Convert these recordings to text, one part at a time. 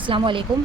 अस्सलाम वालेकुम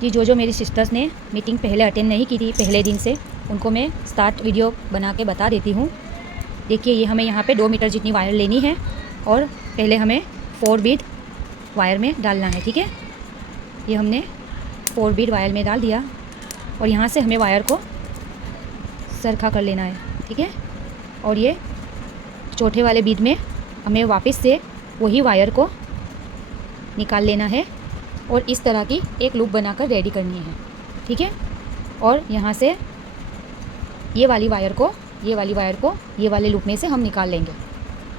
जी। जो मेरी सिस्टर्स ने मीटिंग पहले अटेंड नहीं की थी पहले दिन से, उनको मैं स्टार्ट वीडियो बना के बता देती हूँ। देखिए, ये हमें यहाँ पे 2 मीटर जितनी वायर लेनी है और पहले हमें 4 बीड वायर में डालना है। ठीक है, ये हमने 4 बीड वायर में डाल दिया और यहाँ से हमें वायर को सरखा कर लेना है। ठीक है, और ये चौथे वाले बीड में हमें वापस से वही वायर को निकाल लेना है और इस तरह की एक लूप बनाकर रेडी करनी है। ठीक है, और यहाँ से ये वाली वायर को ये वाले लूप में से हम निकाल लेंगे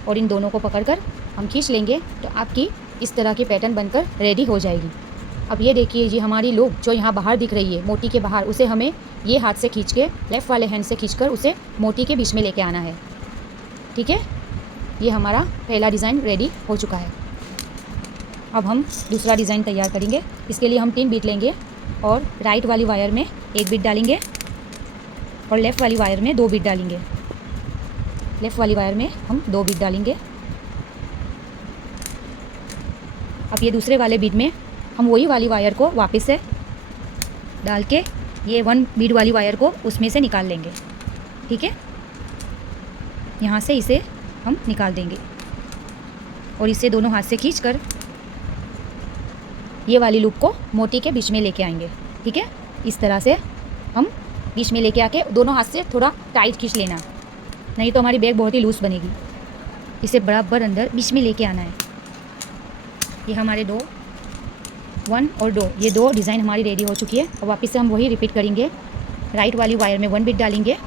और इन दोनों को पकड़कर हम खींच लेंगे तो आपकी इस तरह की पैटर्न बनकर रेडी हो जाएगी। अब ये देखिए जी, हमारी लूप जो यहाँ बाहर दिख रही है मोती के बाहर, उसे हमें ये हाथ से खींच के, लेफ़्ट वाले हैंड से खींचकर उसे मोती के बीच में लेके आना है। ठीक है, ये हमारा पहला डिज़ाइन रेडी हो चुका है। अब हम दूसरा डिज़ाइन तैयार करेंगे। इसके लिए हम 3 बीट लेंगे और राइट वाली वायर में 1 बीट डालेंगे और लेफ़्ट वाली वायर में 2 बीट डालेंगे। लेफ़्ट वाली वायर में हम 2 बीट डालेंगे। अब ये दूसरे वाले बीट में हम वही वाली वायर को वापस से डाल के ये 1 बीट वाली वायर को उसमें से निकाल लेंगे। ठीक है, यहाँ से इसे हम निकाल देंगे और इसे दोनों हाथ से खींचकर ये वाली लूप को मोती के बीच में लेके आएंगे। ठीक है, इस तरह से हम बीच में लेके आके दोनों हाथ से थोड़ा टाइट खींच लेना, नहीं तो हमारी बैग बहुत ही लूज बनेगी। इसे बराबर अंदर बीच में लेके आना है। ये हमारे 1 और 2 ये 2 डिज़ाइन हमारी रेडी हो चुकी है। और वापस से हम वही रिपीट करेंगे। राइट वाली वायर में 1 बीट डालेंगे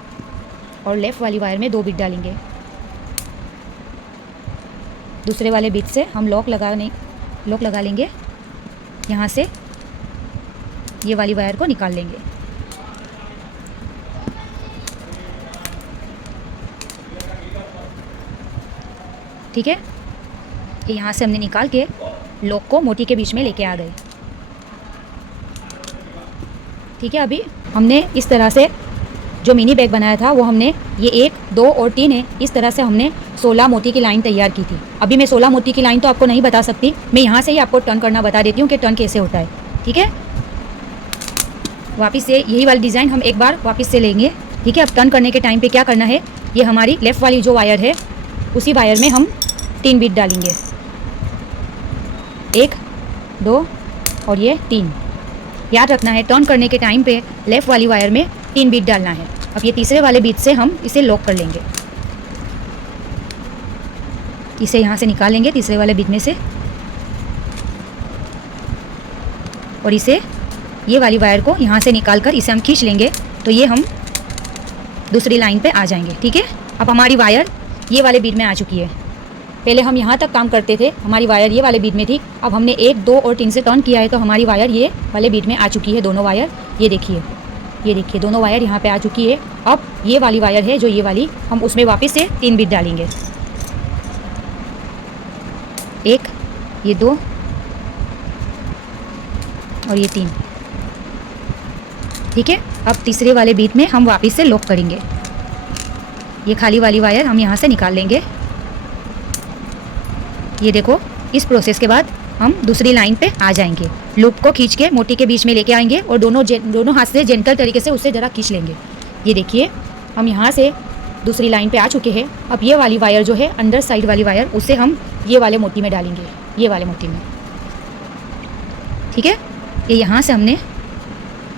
और लेफ़्ट वाली वायर में 2 बीट डालेंगे। दूसरे वाले बीट से हम लॉक लगा लेंगे। यहाँ से ये वाली वायर को निकाल लेंगे। ठीक है, ये यहाँ से हमने निकाल के लॉक को मोती के बीच में लेके आ गए। ठीक है, अभी हमने इस तरह से जो मिनी बैग बनाया था वो हमने ये 1, 2 और 3 है, इस तरह से हमने 16 मोती की लाइन तैयार की थी। अभी मैं 16 मोती की लाइन तो आपको नहीं बता सकती, मैं यहाँ से ही आपको टर्न करना बता देती हूँ कि टर्न कैसे होता है। ठीक है, वापस से यही वाली डिज़ाइन हम एक बार वापस से लेंगे। ठीक है, अब टर्न करने के टाइम पे क्या करना है, ये हमारी लेफ़्ट वाली जो वायर है उसी वायर में हम 3 बीट डालेंगे। 1, 2 और ये 3। याद रखना है, टर्न करने के टाइम पे लेफ़्ट वाली वायर में 3 बीट डालना है। अब ये तीसरे वाले बीट से हम इसे लॉक कर लेंगे। इसे यहाँ से निकाल लेंगे तीसरे वाले बीट में से और इसे ये वाली वायर को यहाँ से निकाल कर इसे हम खींच लेंगे तो ये हम दूसरी लाइन पे आ जाएंगे। ठीक है, अब हमारी वायर ये वाले बीट में आ चुकी है। पहले हम यहाँ तक काम करते थे, हमारी वायर ये वाले बीट में थी। अब हमने 1, 2 और 3 से टर्न किया है तो हमारी वायर ये वाले बीट में आ चुकी है। दोनों वायर ये देखिए दोनों वायर यहाँ पे आ चुकी है। अब ये वाली वायर है जो ये वाली, हम उसमें वापस से 3 बीट डालेंगे। 1, ये 2 और ये 3। ठीक है, अब तीसरे वाले बीट में हम वापस से लॉक करेंगे। ये खाली वाली वायर हम यहाँ से निकाल लेंगे। ये देखो, इस प्रोसेस के बाद हम दूसरी लाइन पे आ जाएंगे। लूप को खींच के मोती के बीच में लेके आएंगे और दोनों हाथ से जेंटल तरीके से उससे ज़रा खींच लेंगे। ये देखिए, हम यहाँ से दूसरी लाइन पे आ चुके हैं। अब ये वाली वायर जो है अंदर साइड वाली वायर, उसे हम ये वाले मोती में डालेंगे, ये वाले मोती में। ठीक है, ये यहाँ से हमने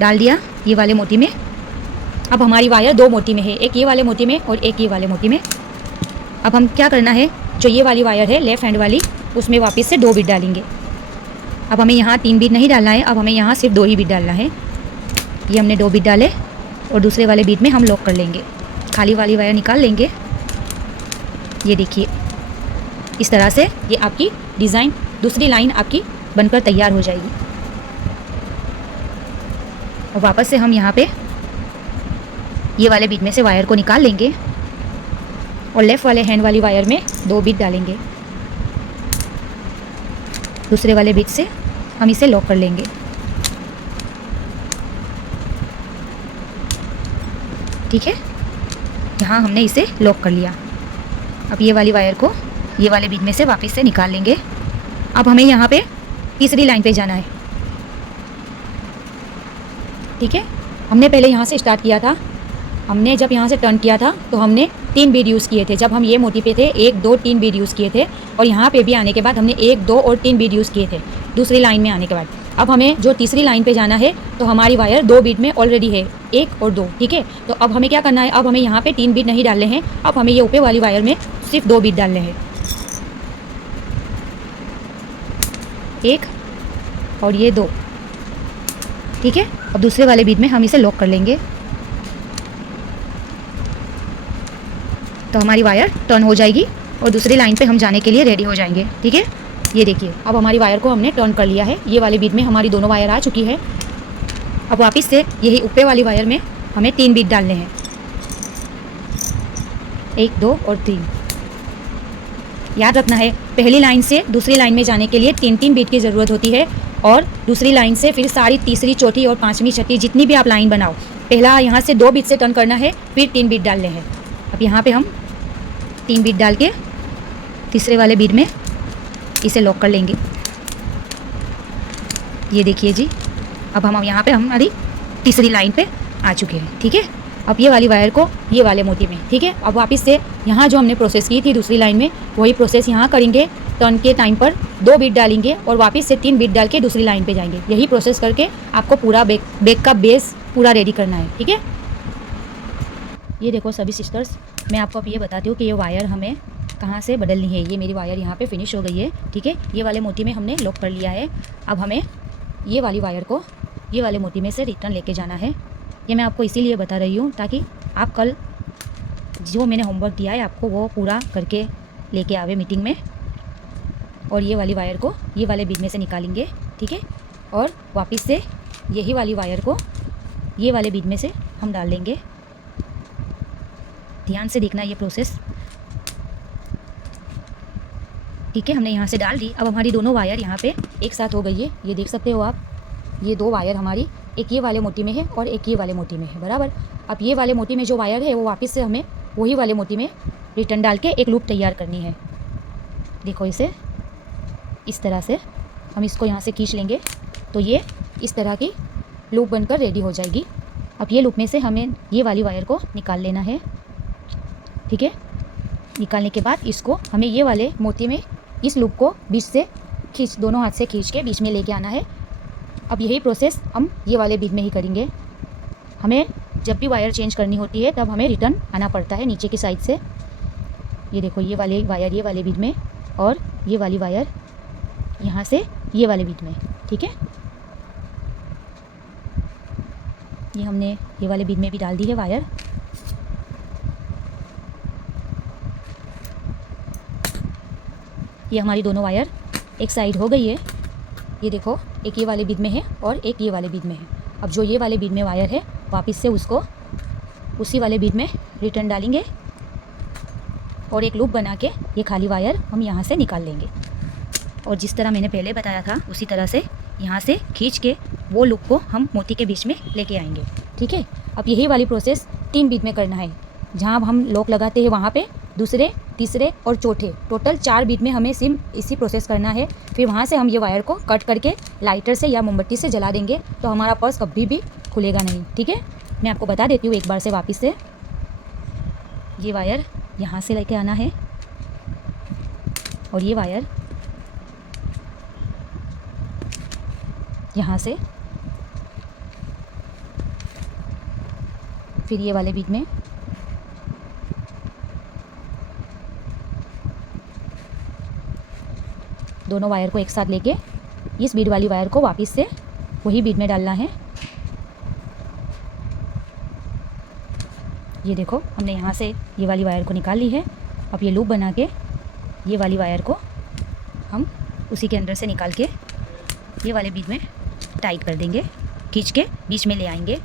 डाल दिया ये वाले मोती में। अब हमारी वायर 2 मोती में है, एक ये वाले मोती में और एक ये वाले मोती में। अब हम क्या करना है, जो ये वाली वायर है लेफ़्ट हैंड वाली, उसमें वापस से 2 बीट डालेंगे। अब हमें यहाँ 3 बीट नहीं डालना है, अब हमें यहाँ सिर्फ 2 ही बीट डालना है। ये हमने 2 बीट डाले और दूसरे वाले बीट में हम लॉक कर लेंगे। खाली वाली वायर निकाल लेंगे। ये देखिए, इस तरह से ये आपकी डिज़ाइन, दूसरी लाइन आपकी बनकर तैयार हो जाएगी। और वापस से हम यहाँ पे ये वाले बीट में से वायर को निकाल लेंगे और लेफ़्ट वाले हैंड वाली वायर में 2 बीट डालेंगे। दूसरे वाले बीट से हम इसे लॉक कर लेंगे। ठीक है, यहाँ हमने इसे लॉक कर लिया। अब ये वाली वायर को ये वाले बीच में से वापस से निकाल लेंगे। अब हमें यहाँ पे तीसरी लाइन पे जाना है। ठीक है, हमने पहले यहाँ से स्टार्ट किया था। हमने जब यहाँ से टर्न किया था तो हमने 3 बीट यूज़ किए थे। जब हम ये मोती पे थे 1 2 3 बीट यूज़ किए थे, और यहाँ पे भी आने के बाद हमने 1 2 और 3 बीट यूज़ किए थे दूसरी लाइन में आने के बाद। अब हमें जो तीसरी लाइन पे जाना है तो हमारी वायर 2 बीट में ऑलरेडी है, 1 और 2। ठीक है, तो अब हमें क्या करना है, अब हमें यहाँ पे 3 बीट नहीं डालने हैं, अब हमें ये ऊपर वाली वायर में सिर्फ 2 बीट डालने हैं, 1 और ये 2। ठीक है, अब दूसरे वाले बीट में हम इसे लॉक कर लेंगे तो हमारी वायर टर्न हो जाएगी और दूसरी लाइन पे हम जाने के लिए रेडी हो जाएंगे। ठीक है, ये देखिए अब हमारी वायर को हमने टर्न कर लिया है। ये वाले बीट में हमारी दोनों वायर आ चुकी है। अब वापस से यही ऊपर वाली वायर में हमें 3 बीट डालने हैं, 1 2 और 3। याद रखना है, पहली लाइन से दूसरी लाइन में जाने के लिए 3 बीट की ज़रूरत होती है, और दूसरी लाइन से फिर सारी तीसरी चौथी और पाँचवीं छठी जितनी भी आप लाइन बनाओ, पहला यहाँ से 2 बीट से टर्न करना है, फिर 3 बीट डालने हैं। अब यहाँ पे हम 3 बीट डाल के तीसरे वाले बीट में इसे लॉक कर लेंगे। ये देखिए जी, अब हम यहाँ पे हमारी तीसरी लाइन पे आ चुके हैं। ठीक है, अब ये वाली वायर को ये वाले मोती में, ठीक है, अब वापस से यहाँ जो हमने प्रोसेस की थी दूसरी लाइन में वही प्रोसेस यहाँ करेंगे। टर्न के टाइम पर 2 बीट डालेंगे और वापस से 3 बीट डाल के दूसरी लाइन पे जाएंगे। यही प्रोसेस करके आपको पूरा बैग का बेस पूरा रेडी करना है। ठीक है, ये देखो सभी सिस्टर्स, मैं आपको अब ये बताती हूँ कि ये वायर हमें कहाँ से बदलनी है। ये मेरी वायर यहाँ पे फिनिश हो गई है। ठीक है, ये वाले मोती में हमने लॉक कर लिया है। अब हमें ये वाली वायर को ये वाले मोती में से रिटर्न लेके जाना है। ये मैं आपको इसीलिए बता रही हूँ ताकि आप कल जो मैंने होमवर्क दिया है आपको वो पूरा करके लेके आवे मीटिंग में। और ये वाली वायर को ये वाले बीच में से निकालेंगे। ठीक है, और वापस से यही वाली वायर को ये वाले बीच में से हम डाल देंगे। ध्यान से देखना ये प्रोसेस। ठीक है, हमने यहाँ से डाल दी। अब हमारी दोनों वायर यहाँ पे एक साथ हो गई है। ये देख सकते हो आप, ये 2 वायर हमारी एक ये वाले मोती में है और एक ये वाले मोती में है, बराबर। अब ये वाले मोती में जो वायर है वो वापस से हमें वही वाले मोती में रिटर्न डाल के एक लूप तैयार करनी है। देखो इसे इस तरह से हम इसको यहाँ से खींच लेंगे तो ये इस तरह की लूप बनकर रेडी हो जाएगी। अब ये लूप में से हमें ये वाली वायर को निकाल लेना है। ठीक है, निकालने के बाद इसको हमें ये वाले मोती में इस लूप को बीच से दोनों हाथ से खींच के बीच में लेके आना है। अब यही प्रोसेस हम ये वाले बीच में ही करेंगे। हमें जब भी वायर चेंज करनी होती है तब हमें रिटर्न आना पड़ता है नीचे की साइड से। ये देखो ये वाले वायर ये वाले बीच में और ये वाली वायर यहाँ से ये वाले बीच में। ठीक है, ये हमने ये वाले बीच में भी डाल दी है वायर। ये हमारी दोनों वायर एक साइड हो गई है। ये देखो एक ये वाले बीच में है और एक ये वाले बीच में है। अब जो ये वाले बीच में वायर है वापस से उसको उसी वाले बीच में रिटर्न डालेंगे और एक लूप बना के ये खाली वायर हम यहाँ से निकाल लेंगे। और जिस तरह मैंने पहले बताया था उसी तरह से यहाँ से खींच के वो लूप को हम मोती के बीच में लेके आएंगे। ठीक है, अब यही वाली प्रोसेस 3 बीच में करना है। जहाँ हम लॉक लगाते हैं वहाँ पे दूसरे तीसरे और चौथे टोटल 4 बीट में हमें सिर्फ इसी प्रोसेस करना है। फिर वहाँ से हम ये वायर को कट करके लाइटर से या मोमबत्ती से जला देंगे तो हमारा पर्स कभी भी खुलेगा नहीं। ठीक है, मैं आपको बता देती हूँ एक बार से वापस से। ये वायर यहाँ से लेके आना है और ये वायर यहाँ से, फिर ये वाले बीच में, दोनों वायर को एक साथ लेके इस बीड वाली वायर को वापस से वही बीड में डालना है। ये देखो हमने यहाँ से ये वाली वायर को निकाल ली है। अब ये लूप बना के ये वाली वायर को हम उसी के अंदर से निकाल के ये वाले बीच में टाइट कर देंगे, खींच के बीच में ले आएंगे।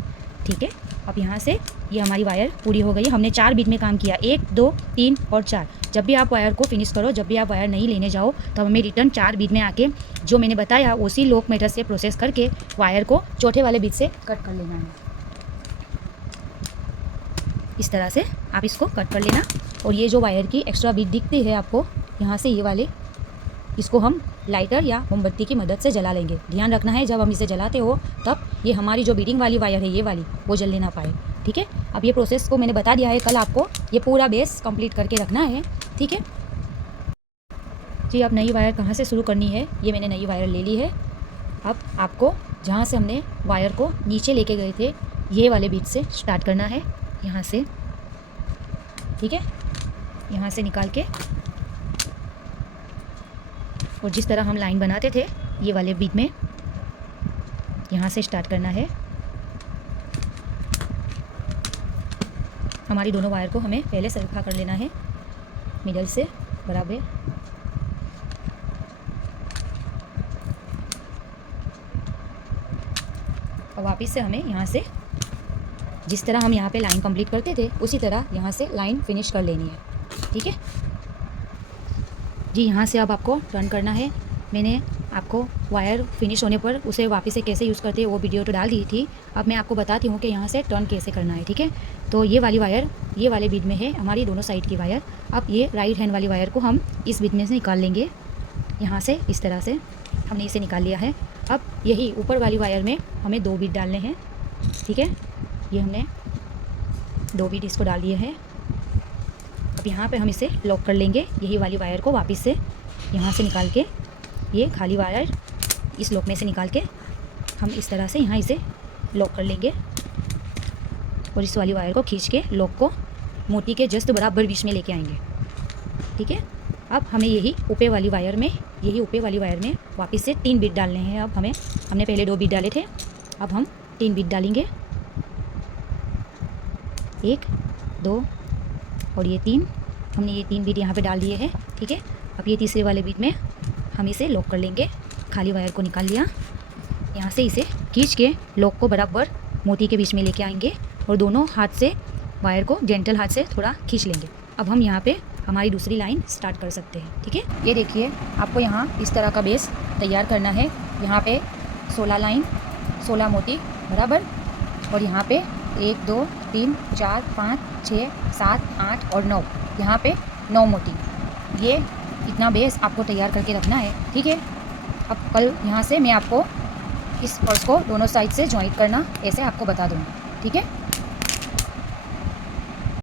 ठीक है, अब यहाँ से ये हमारी वायर पूरी हो गई। हमने 4 बीट में काम किया, 1 2 3 और 4। जब भी आप वायर को फिनिश करो, जब भी आप वायर नहीं लेने जाओ तो हमें रिटर्न 4 बीट में आके जो मैंने बताया उसी लॉक मेथड से प्रोसेस करके वायर को चौथे वाले बीट से कट कर लेना है। इस तरह से आप इसको कट कर लेना। और ये जो वायर की एक्स्ट्रा बीट दिखती है आपको यहाँ से ये वाले, इसको हम लाइटर या मोमबत्ती की मदद से जला लेंगे। ध्यान रखना है जब हम इसे जलाते हो तब ये हमारी जो बीडिंग वाली वायर है ये वाली वो जलने ना पाए, ठीक है। अब ये प्रोसेस को मैंने बता दिया है, कल आपको ये पूरा बेस कंप्लीट करके रखना है, ठीक है जी। अब नई वायर कहाँ से शुरू करनी है, ये मैंने नई वायर ले ली है। अब आपको जहाँ से हमने वायर को नीचे लेके गए थे ये वाले बीच से स्टार्ट करना है, यहाँ से, ठीक है। यहाँ से निकाल के और जिस तरह हम लाइन बनाते थे ये वाले बीच में यहाँ से स्टार्ट करना है। हमारी दोनों वायर को हमें पहले सरखा कर लेना है मिडल से बराबर। और वापस से हमें यहाँ से जिस तरह हम यहाँ पे लाइन कंप्लीट करते थे उसी तरह यहाँ से लाइन फिनिश कर लेनी है, ठीक है जी। यहाँ से अब आपको टर्न करना है। मैंने आपको वायर फिनिश होने पर उसे वापस से कैसे यूज़ करते हैं वो वीडियो तो डाल दी थी। अब मैं आपको बताती हूँ कि यहाँ से टर्न कैसे करना है, ठीक है। तो ये वाली वायर ये वाले बीच में है हमारी दोनों साइड की वायर। अब ये राइट हैंड वाली वायर को हम इस बीच में से निकाल लेंगे, यहाँ से इस तरह से हमने इसे निकाल लिया है। अब यही ऊपर वाली वायर में हमें 2 बीट डालने हैं, ठीक है। ये हमने 2 बीट इसको डाल दिए हैं। अब यहाँ पे हम इसे लॉक कर लेंगे, यही वाली वायर को वापस से यहाँ से निकाल के ये खाली वायर इस लॉक में से निकाल के हम इस तरह से यहाँ इसे लॉक कर लेंगे और इस वाली वायर को खींच के लॉक को मोती के जस्ट बराबर बीच में लेके आएंगे, ठीक है। अब हमें यही ऊपर वाली वायर में वापस से 3 बीट डालने हैं। अब हमने पहले 2 बीट डाले थे, अब हम 3 बीट डालेंगे, 1 2 और ये 3। हमने ये 3 बीट यहाँ पे डाल दिए हैं, ठीक है। अब ये तीसरे वाले बीट में हम इसे लॉक कर लेंगे, खाली वायर को निकाल लिया, यहाँ से इसे खींच के लॉक को बराबर मोती के बीच में लेके आएंगे और दोनों हाथ से वायर को जेंटल हाथ से थोड़ा खींच लेंगे। अब हम यहाँ पे हमारी दूसरी लाइन स्टार्ट कर सकते हैं, ठीक है। ये देखिए आपको यहाँ इस तरह का बेस तैयार करना है। यहाँ पे 16 लाइन 16 मोती बराबर और यहाँ पे 1 2 3 4 5 6 7 8 और 9, यहाँ पे 9 मोती। ये इतना बेस आपको तैयार करके रखना है, ठीक है। अब कल यहाँ से मैं आपको इस पर्स को दोनों साइड से जॉइंट करना ऐसे आपको बता दूँगी, ठीक है।